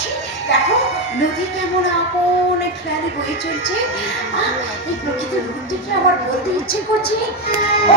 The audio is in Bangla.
বসে দেখো নদী কেমন আপন খেয়ালে বয়ে চলছে। এই প্রকৃতির রূপ দেখে আমার বলতে ইচ্ছে করছে ও